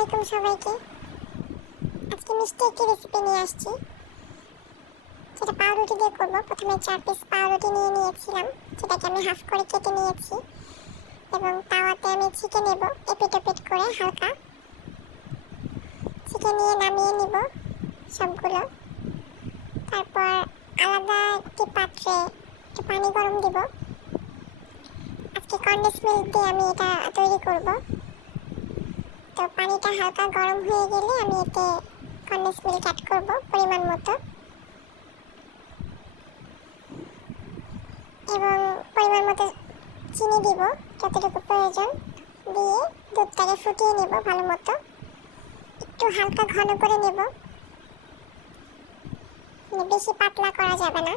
আলাইকুম সবাইকে। আজকে মিষ্টি একটি রেসিপি নিয়ে আসছি। যেটা পাউরুটি দিয়ে করব। প্রথমে চার পিস পাউরুটি নিয়ে নিয়েছিলাম। সেটাকে আমি হাফ করে কেটে নিয়েছি। এবং তাওয়াতে আমি ছিকে নেব এপিট এপিট করে হালকা। ছিকে নিয়ে নামিয়ে নিব সবগুলো। তারপর আলাদা একটি পাত্রে একটু পানি গরম দিব। আজকে কন্ডেন্স মিল্ক দিয়ে আমি এটা তৈরি করব। তো পানিটা হালকা গরম হয়ে গেলে আমি এতে কন্ডেন্স মিল্ক অ্যাড করব পরিমাণ মতো। এবং পরিমাণ মতো চিনি দিব, যতটুকু প্রয়োজন। দিয়ে দুধটাকে ফুটিয়ে নেব ভালো মতো। একটু হালকা ঘন করে নেব। মানে বেশি পাতলা করা যাবে না।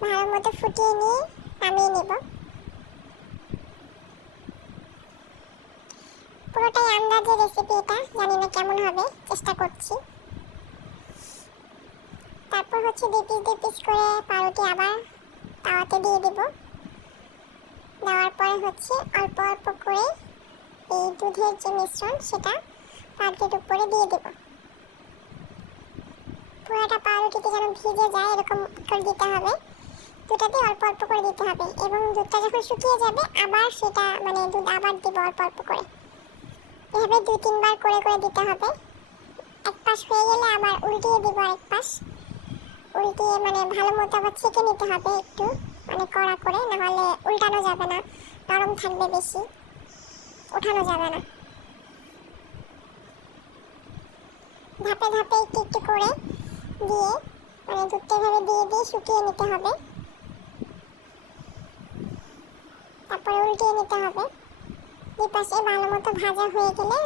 ভালো মতো ফুটিয়ে নিয়ে নামিয়ে নেব। পুরোটাই আন্দাজে রেসিপি এটা জানি না কেমন হবে, চেষ্টা করছি। তারপর হচ্ছে দুই পিস দুই পিস করে পাউরুটি আবার তাওয়াতে দিয়ে দেব। দেওয়ার পরে হচ্ছে অল্প অল্প করে এই দুধের যে মিশ্রণ, সেটা পাউরুটির উপরে দিয়ে দেব। পুরোটা পাউরুটিতে যেন ভিজে যায়, এরকম করে দিতে হবে। দুটাতে অল্প অল্প করে দিতে হবে এবং দুধটা যখন শুকিয়ে যাবে, আবার সেটা মানে দুধ আবার দেবো অল্প অল্প করে। এভাবে দুই তিনবার করে করে দিতে হবে। এক পাশ হয়ে গেলে আবার উল্টিয়ে দিব এক পাশ। উল্টিয়ে মানে ভালো মতো আবার ছেঁকে নিতে হবে একটু মানে কড়া করে, নাহলে উল্টানো যাবে না, নরম থাকবে বেশি, ওঠানো যাবে না। ধাপে ধাপে একটু একটু করে দিয়ে মানে দুধটা এভাবে দিয়ে দিয়ে শুকিয়ে নিতে হবে। তারপরে উল্টিয়ে নিতে হবে। দুই পাশে ভালো মতো ভাজা হয়ে গেলে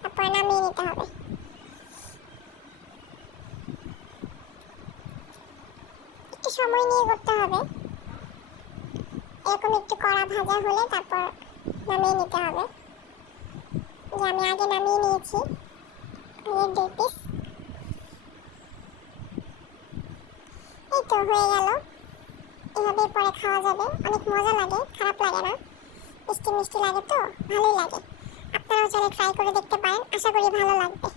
তারপর নামিয়ে নিতে হবে। একটু সময় নিয়ে করতে হবে। এরকম একটু কড়া ভাজা হলে তারপর নামিয়ে নিতে হবে। যে আমি আগে নামিয়ে নিয়েছি দুই পিস এই তো হয়ে গেল। এভাবে পরে খাওয়া যাবে। অনেক মজা লাগে, খারাপ লাগে না। মিষ্টি মিষ্টি লাগে তো? ভালোই লাগে। আপনারাও চাইলে ট্রাই করে দেখতে পারেন, আশা করি ভালো লাগবে।